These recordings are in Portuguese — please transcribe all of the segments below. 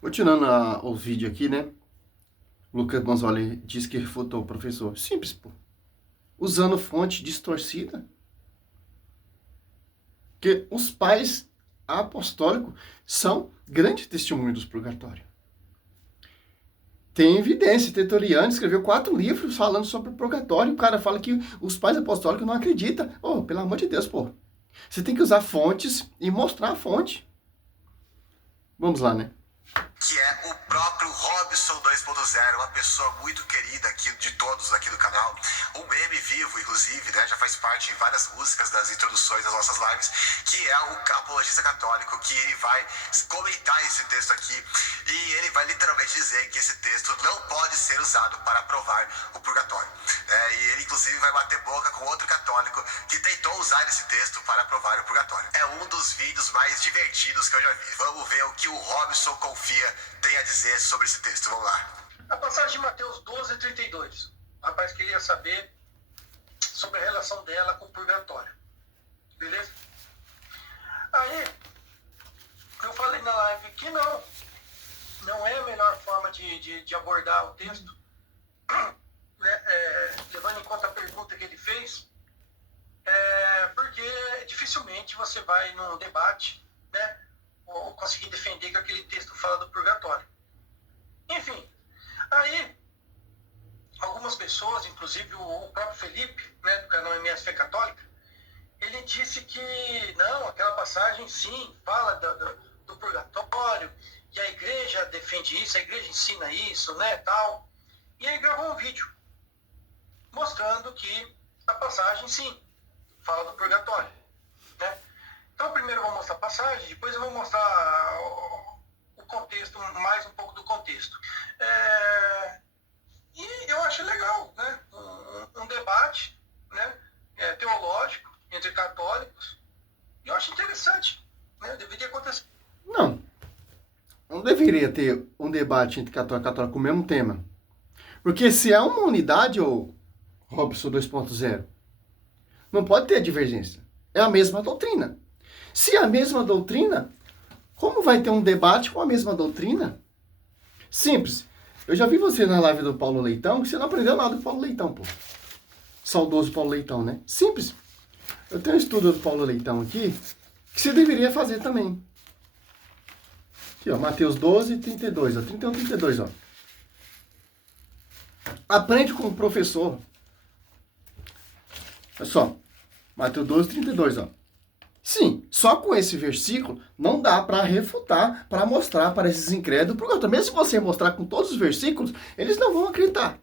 Continuando o vídeo aqui, né? Lucas Manzoli diz que refutou o professor. Simples, pô. Usando fonte distorcida. Porque os pais apostólicos são grandes testemunhos dos purgatórios. Tem evidência. Tertuliano escreveu 4 livros falando sobre o purgatório. O cara fala que os pais apostólicos não acreditam. Oh, pelo amor de Deus, pô. Você tem que usar fontes e mostrar a fonte. Vamos lá, né? Que é o próprio Robson 2.0, uma pessoa muito querida aqui de todos aqui do canal, um meme vivo, inclusive, né, já faz parte em várias músicas das introduções das nossas lives, que é o apologista católico, que ele vai comentar esse texto aqui, e ele vai literalmente dizer que esse texto não pode ser usado para provar o purgatório. E ele, inclusive, vai bater boca com outro católico que tentou usar esse texto para provar o purgatório. É um dos vídeos mais divertidos que eu já vi. Vamos ver o que o Robson Confia tem a dizer sobre esse texto. Vamos lá. A passagem de Mateus 12:32. O rapaz queria saber sobre a relação dela com o purgatório. Beleza? Aí, eu falei na live que não é a melhor forma de abordar o texto, né, levando em conta a pergunta que ele fez, porque dificilmente você vai num debate, né, ou conseguir defender que aquele texto fala do purgatório. Enfim, aí algumas pessoas, inclusive o próprio Felipe, né, do canal MSF Católica, ele disse que não, aquela passagem sim fala do purgatório, e a igreja defende isso, a igreja ensina isso, né, tal. E aí gravou um vídeo mostrando que a passagem sim fala do purgatório, né? Então primeiro eu vou mostrar a passagem, depois eu vou mostrar o contexto, mais um pouco do contexto. E eu acho legal, né, um debate, né, teológico entre católicos, e eu acho interessante, né, deveria acontecer. Não deveria ter um debate entre católico e católico com o mesmo tema. Porque se é uma unidade, ou Robson 2.0, não pode ter divergência. É a mesma doutrina. Se é a mesma doutrina, como vai ter um debate com a mesma doutrina? Simples. Eu já vi você na live do Paulo Leitão, que você não aprendeu nada do Paulo Leitão, pô. Saudoso Paulo Leitão, né? Simples. Eu tenho um estudo do Paulo Leitão aqui, que você deveria fazer também. Aqui, ó, Mateus 12:32, ó, 31, 32, ó. Aprende com o professor. Olha só, Mateus 12:32, ó. Sim, só com esse versículo não dá para refutar, para mostrar para esses incrédulos, porque mesmo se você mostrar com todos os versículos, eles não vão acreditar.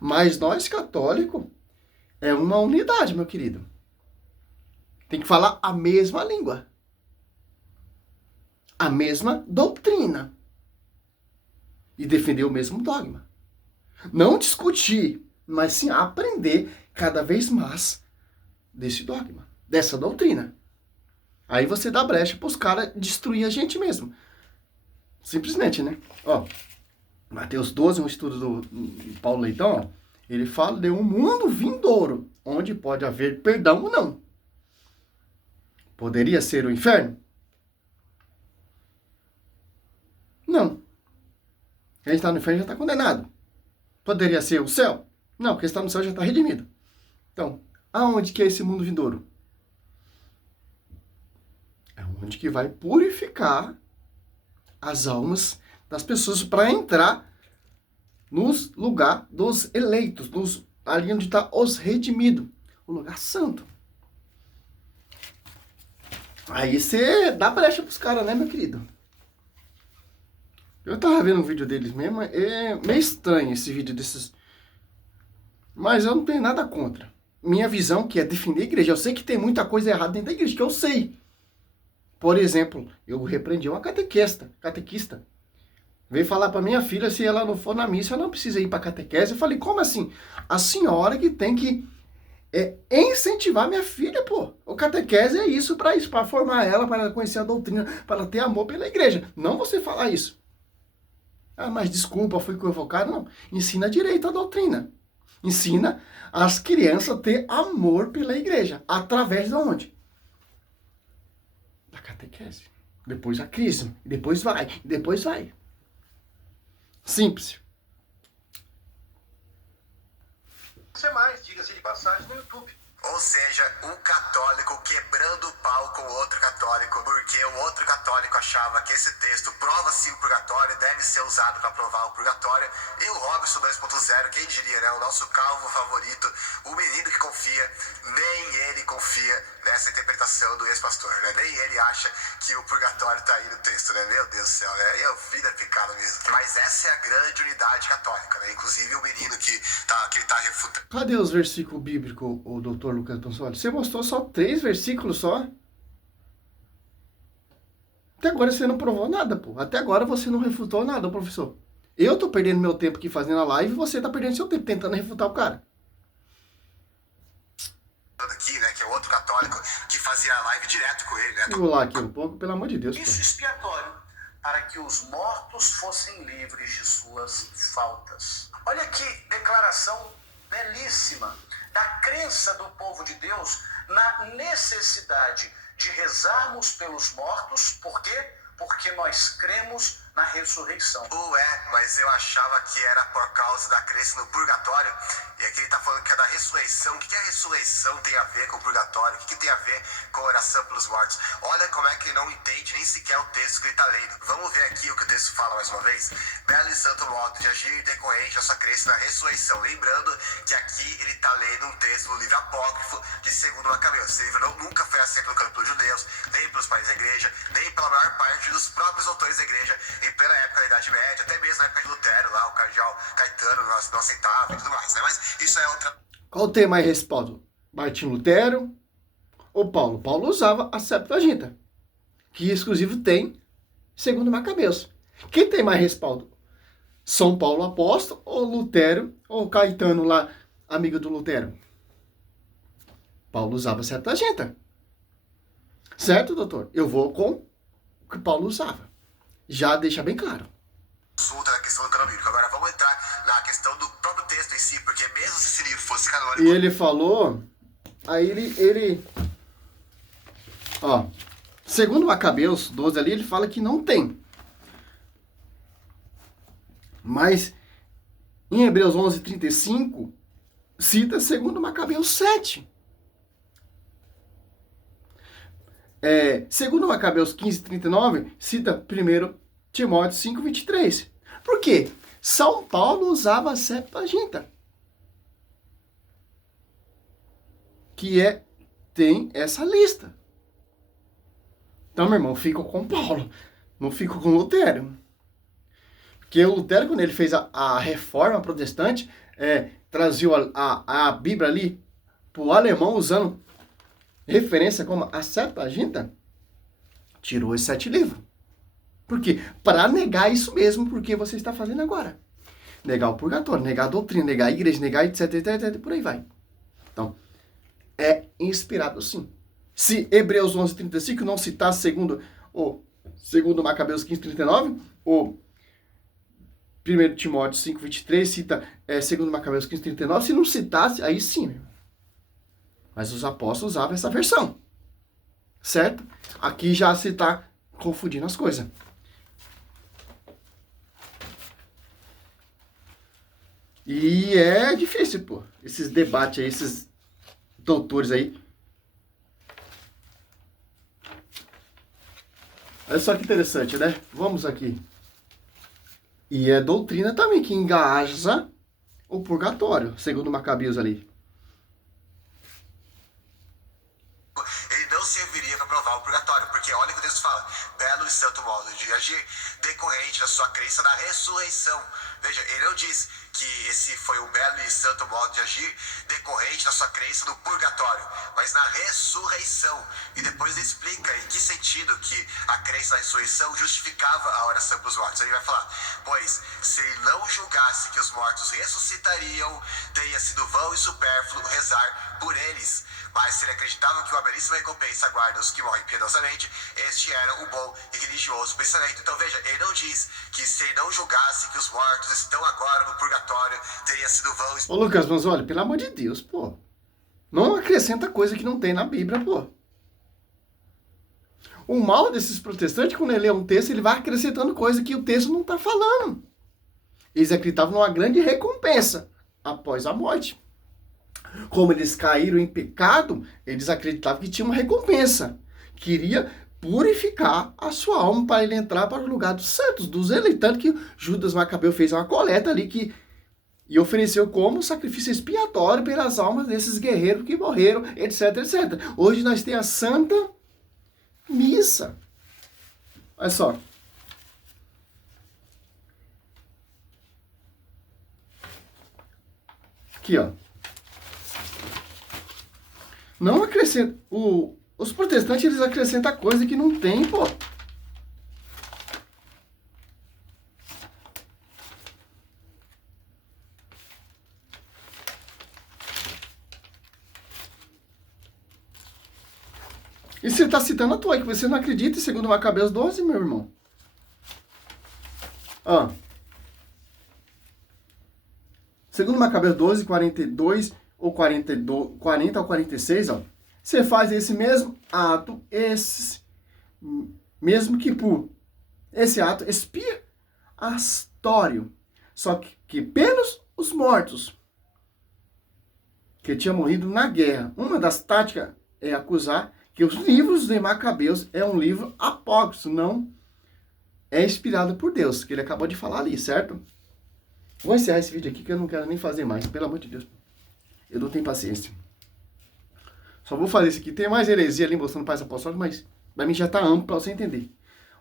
Mas nós, católicos, é uma unidade, meu querido. Tem que falar a mesma língua. A mesma doutrina. E defender o mesmo dogma. Não discutir, mas sim aprender cada vez mais desse dogma, dessa doutrina. Aí você dá brecha para os caras destruir a gente mesmo. Simplesmente, né? Ó, Mateus 12, um estudo do Paulo Leitão, ó, ele fala de um mundo vindouro, onde pode haver perdão ou não. Poderia ser o inferno? Não. Quem está no inferno já está condenado. Poderia ser o céu? Não, quem está no céu já está redimido. Então, aonde que é esse mundo vindouro? É onde que vai purificar as almas das pessoas para entrar nos lugar dos eleitos, ali onde está os redimidos, o lugar santo. Aí você dá brecha pros caras, né, meu querido? Eu tava vendo um vídeo deles mesmo, é meio estranho esse vídeo desses. Mas eu não tenho nada contra. Minha visão, que é defender a igreja. Eu sei que tem muita coisa errada dentro da igreja, que eu sei. Por exemplo, eu repreendi uma catequista. Veio falar para minha filha, se ela não for na missa, ela não precisa ir para catequese. Eu falei, como assim? A senhora que tem que incentivar minha filha, pô. O catequese é isso, para formar ela, para ela conhecer a doutrina, para ela ter amor pela igreja. Não você falar isso. Ah, mas desculpa, fui equivocado. Não. Ensina direito a doutrina. Ensina as crianças a ter amor pela igreja. Através de onde? Da catequese. Depois a crisma. Depois vai. Simples. Isso é mais, diga-se de passagem, no YouTube. Ou seja, um católico quebrando o pau com outro católico, porque o outro católico achava que esse texto prova sim o purgatório, deve ser usado para provar o purgatório. E o Robson 2.0, quem diria, né? O nosso calvo favorito, o menino que confia, nem ele confia nessa interpretação do ex-pastor, né? Nem ele acha que o purgatório está aí no texto, né? Meu Deus do céu, né? E a vida é pecado mesmo. Mas essa é a grande unidade católica, né? Inclusive o menino que ele tá refutando. Cadê os versículos bíblicos, o doutor Lucas Pansoli? Você mostrou só 3 versículos só? Até agora você não provou nada, pô. Até agora você não refutou nada, professor. Eu tô perdendo meu tempo aqui fazendo a live e você tá perdendo seu tempo tentando refutar o cara. Aqui, né, que é outro católico que fazia a live direto com ele, né? Vou lá aqui um pouco, pelo amor de Deus. Isso expiatório, para que os mortos fossem livres de suas faltas. Olha que declaração belíssima da crença do povo de Deus na necessidade de rezarmos pelos mortos. Por quê? Porque nós cremos na ressurreição. Mas eu achava que era por causa da crença no purgatório. E aqui ele está falando que é da ressurreição. O que a ressurreição tem a ver com o purgatório? O que tem a ver com a oração pelos mortos? Olha como é que ele não entende nem sequer o texto que ele está lendo. Vamos ver aqui o que o texto fala mais uma vez. Belo e santo modo de agir decorrente da sua crença na ressurreição. Lembrando que aqui ele está lendo um texto do livro apócrifo de 2 Macabeus. Esse livro nunca foi aceito no canto pelos judeus, nem pelos pais da igreja, nem pela maior parte dos próprios autores da igreja, e pela época da Idade Média, até mesmo na época de Lutero, lá, o cardeal Caetano não aceitava e tudo mais, né? Mas isso é outra... Qual tem mais respaldo? Martim Lutero ou Paulo? Paulo usava a Septuaginta, que exclusivo tem 2 Macabeus. Quem tem mais respaldo? São Paulo apóstolo ou Lutero ou Caetano lá, amigo do Lutero? Paulo usava a Septuaginta. Certo, doutor? Eu vou com o que Paulo usava. Já deixa bem claro. Consulta na questão do canônico. Agora vamos entrar na questão do próprio texto em si, porque mesmo se esse livro fosse canônico... E ele falou... Aí ele... Ó, segundo Macabeus 12 ali, ele fala que não tem. Mas em Hebreus 11:35, cita segundo Macabeus 7. Segundo Macabeus 15:39, cita 1 Timóteo 5:23. Por quê? São Paulo usava a Septuaginta, que tem essa lista. Então, meu irmão, fico com Paulo, não fico com Lutero. Porque o Lutero, quando ele fez a reforma protestante, trazia a Bíblia ali para o alemão, usando referência como a Septuaginta, tirou os 7 livros. Por quê? Para negar isso mesmo, porque você está fazendo agora. Negar o purgatório, negar a doutrina, negar a igreja, negar etc, etc, por aí vai. Então, é inspirado sim. Se Hebreus 11:35 não citar segundo Macabeus 15:39, ou 1 Timóteo 5:23 cita segundo Macabeus 15:39, se não citasse, aí sim, meu. Mas os apóstolos usavam essa versão. Certo? Aqui já se está confundindo as coisas. E é difícil, pô. Esses debates aí, esses doutores aí. Olha só que interessante, né? Vamos aqui. E é doutrina também que engaja o purgatório, segundo Macabeus ali. Ele não serviria para provar o purgatório, porque olha o que o texto fala: belo e santo modo de agir, decorrente da sua crença na ressurreição. Veja, ele não diz que esse foi o belo e santo modo de agir decorrente da sua crença no purgatório, mas na ressurreição. E depois ele explica em que sentido que a crença na ressurreição justificava a oração para os mortos. Ele vai falar: pois se ele não julgasse que os mortos ressuscitariam, teria sido vão e supérfluo rezar por eles. Mas se ele acreditava que uma belíssima recompensa aguarda os que morrem piedosamente, este era o bom e religioso pensamento. Então veja, ele não diz que se ele não julgasse que os mortos estão agora no purgatório, teria sido vão. Ô Lucas, mas olha, pelo amor de Deus, pô. Não acrescenta coisa que não tem na Bíblia, pô. O mal desses protestantes, quando ele lê um texto, ele vai acrescentando coisa que o texto não tá falando. Eles acreditavam numa grande recompensa após a morte. Como eles caíram em pecado, eles acreditavam que tinha uma recompensa. Queria purificar a sua alma para ele entrar para o lugar dos santos, dos eleitos. Tanto que Judas Macabeu fez uma coleta ali e ofereceu como sacrifício expiatório pelas almas desses guerreiros que morreram, etc, etc. Hoje nós temos a Santa Missa. Olha só. Aqui, ó. Não acrescenta. Os protestantes, eles acrescentam coisa que não tem, pô. E você está citando a toa, que você não acredita em 2 Macabeus 12, meu irmão. Ó. 2 Macabeus 12, 42 ou 42, 40 ou 46, ó. Você faz esse mesmo ato, mesmo que por esse ato expiatório. Só que pelos os mortos que tinham morrido na guerra. Uma das táticas é acusar que os livros de Macabeus é um livro apócrifo, não é inspirado por Deus, que ele acabou de falar ali, certo? Vou encerrar esse vídeo aqui que eu não quero nem fazer mais, pelo amor de Deus. Eu não tenho paciência. Só vou fazer isso aqui. Tem mais heresia ali mostrando pais apóstolos, mas pra mim já tá amplo pra você entender.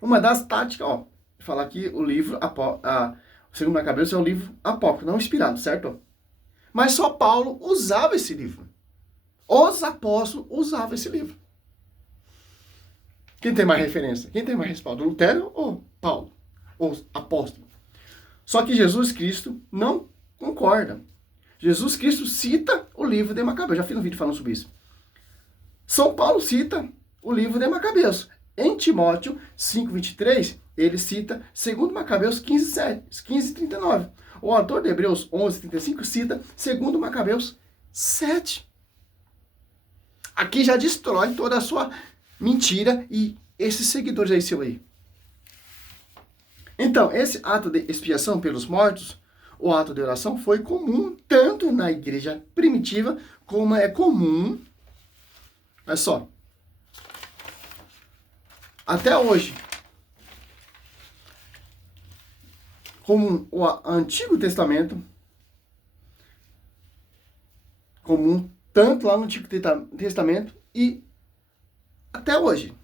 Uma das táticas, ó, falar aqui o livro, 2 Macabeus é um livro apócrifo, não inspirado, certo? Mas só Paulo usava esse livro. Os apóstolos usavam esse livro. Quem tem mais referência? Quem tem mais respaldo? Lutero ou Paulo? Ou apóstolo? Só que Jesus Cristo não concorda. Jesus Cristo cita o livro de Macabeus. Já fiz um vídeo falando sobre isso. São Paulo cita o livro de Macabeus. Em Timóteo 5:23, ele cita 2 Macabeus 15:39. O autor de Hebreus 11:35 cita 2 Macabeus 7. Aqui já destrói toda a sua mentira e esses seguidores aí seu aí. Então, esse ato de expiação pelos mortos, o ato de oração, foi comum tanto na igreja primitiva como é comum, olha só, até hoje. Como o Antigo Testamento, comum tanto lá no Antigo Testamento e até hoje.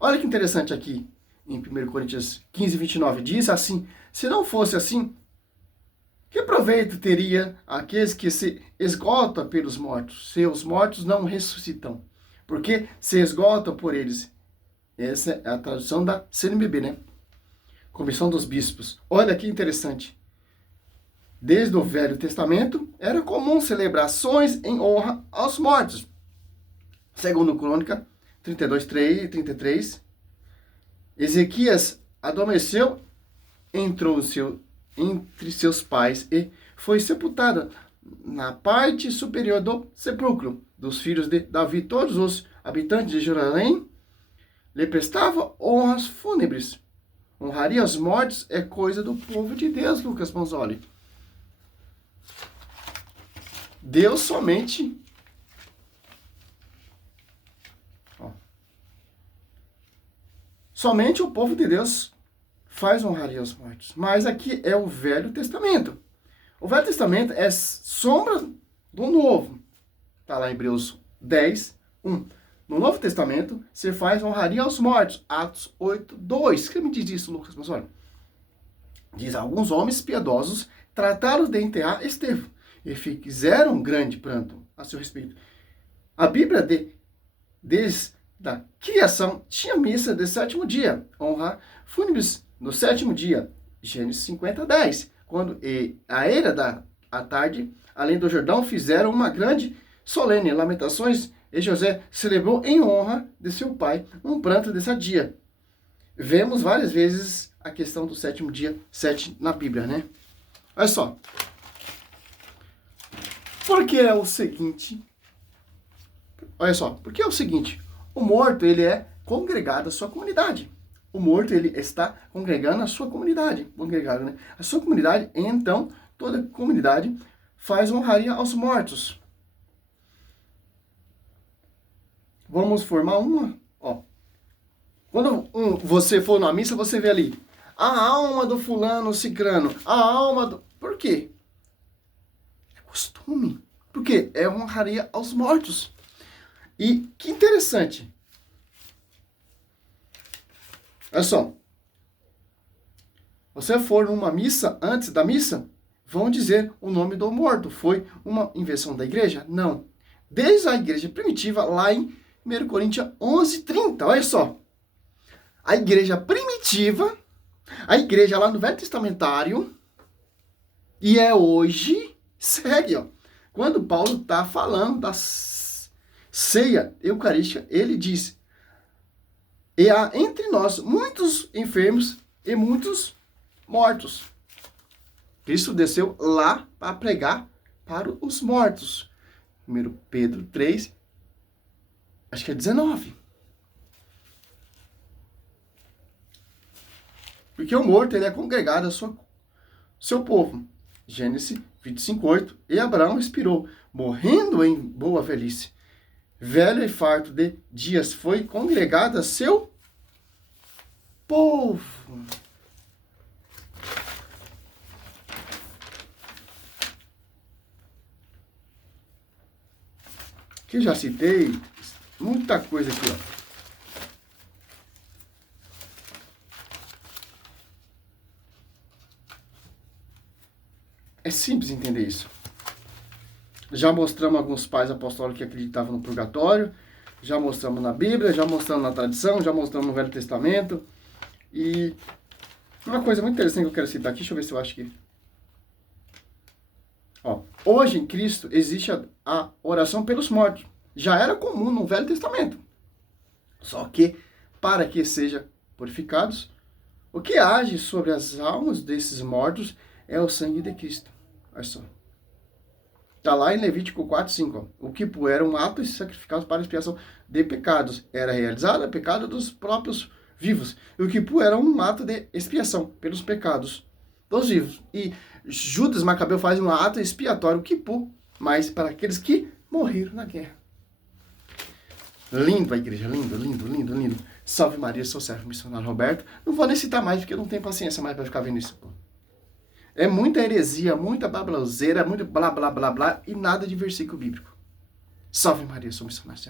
Olha que interessante aqui, em 1 Coríntios 15:29, diz assim: se não fosse assim, que proveito teria aqueles que se esgotam pelos mortos? Se os mortos não ressuscitam, porque se esgotam por eles. Essa é a tradução da CNBB, né? Comissão dos Bispos. Olha que interessante. Desde o Velho Testamento, era comum celebrações em honra aos mortos. Segundo Crônica 32:3 e 33, Ezequias adormeceu, entrou entre seus pais e foi sepultado na parte superior do sepulcro dos filhos de Davi. Todos os habitantes de Jerusalém lhe prestavam honras fúnebres. Honraria os mortos é coisa do povo de Deus, Lucas Manzoli. Deus somente... Somente o povo de Deus faz honraria aos mortos. Mas aqui é o Velho Testamento. O Velho Testamento é sombra do Novo. Está lá em Hebreus 10:1. No Novo Testamento, se faz honraria aos mortos. Atos 8:2. O que me diz isso, Lucas? Mas olha, diz: alguns homens piedosos trataram de enterrar Estevão e fizeram um grande pranto a seu respeito. A Bíblia desde da criação tinha missa de 7º dia, honra fúnebres no 7º dia, Gênesis 50:10, quando a era da tarde, além do Jordão, fizeram uma grande solene lamentações, e José celebrou em honra de seu pai um pranto desse dia. Vemos várias vezes a questão do 7º dia, 7 na Bíblia, né? Olha só. Porque é o seguinte, olha só, porque é o seguinte, o morto, ele é congregado à sua comunidade. o morto, ele está congregando a sua comunidade. Congregado, né? A sua comunidade, então, toda a comunidade faz honraria aos mortos. Vamos formar uma, ó. Quando você for na missa, você vê ali a alma do fulano cicrano, a alma do... Por quê? É costume. Por quê? É honraria aos mortos. E que interessante. Olha só. Você for numa missa, antes da missa, vão dizer o nome do morto. Foi uma invenção da igreja? Não. Desde a igreja primitiva, lá em 1 Coríntios 11:30, olha só. A igreja primitiva, a igreja lá no Velho Testamentário, e é hoje, segue, ó. Quando Paulo está falando da ceia eucarística, ele diz: e há entre nós muitos enfermos e muitos mortos. Cristo desceu lá para pregar para os mortos. 1 Pedro 3, acho que é 19. Porque o morto, ele é congregado ao seu povo. Gênesis 25:8. E Abraão expirou, morrendo em boa velhice. Velho e farto de dias, foi congregado a seu povo. Que já citei muita coisa aqui, ó. É simples entender isso. Já mostramos alguns pais apostólicos que acreditavam no purgatório, já mostramos na Bíblia, já mostramos na tradição, já mostramos no Velho Testamento. E uma coisa muito interessante que eu quero citar aqui, deixa eu ver se eu acho que... Ó, hoje em Cristo existe a oração pelos mortos. Já era comum no Velho Testamento. Só que, para que sejam purificados, o que age sobre as almas desses mortos é o sangue de Cristo. Olha só. Está lá em Levítico 4:5. O quipu era um ato de sacrificado para expiação de pecados. Era realizado o pecado dos próprios vivos. E o quipu era um ato de expiação pelos pecados dos vivos. E Judas Macabeu faz um ato expiatório, o quipu, mas para aqueles que morreram na guerra. Lindo a igreja, lindo, lindo, lindo, lindo. Salve Maria, sou servo missionário Roberto. Não vou nem citar mais, porque eu não tenho paciência mais para ficar vendo isso. É muita heresia, muita bablazeira, muito blá, blá, blá, blá, e nada de versículo bíblico. Salve Maria, sou missionário.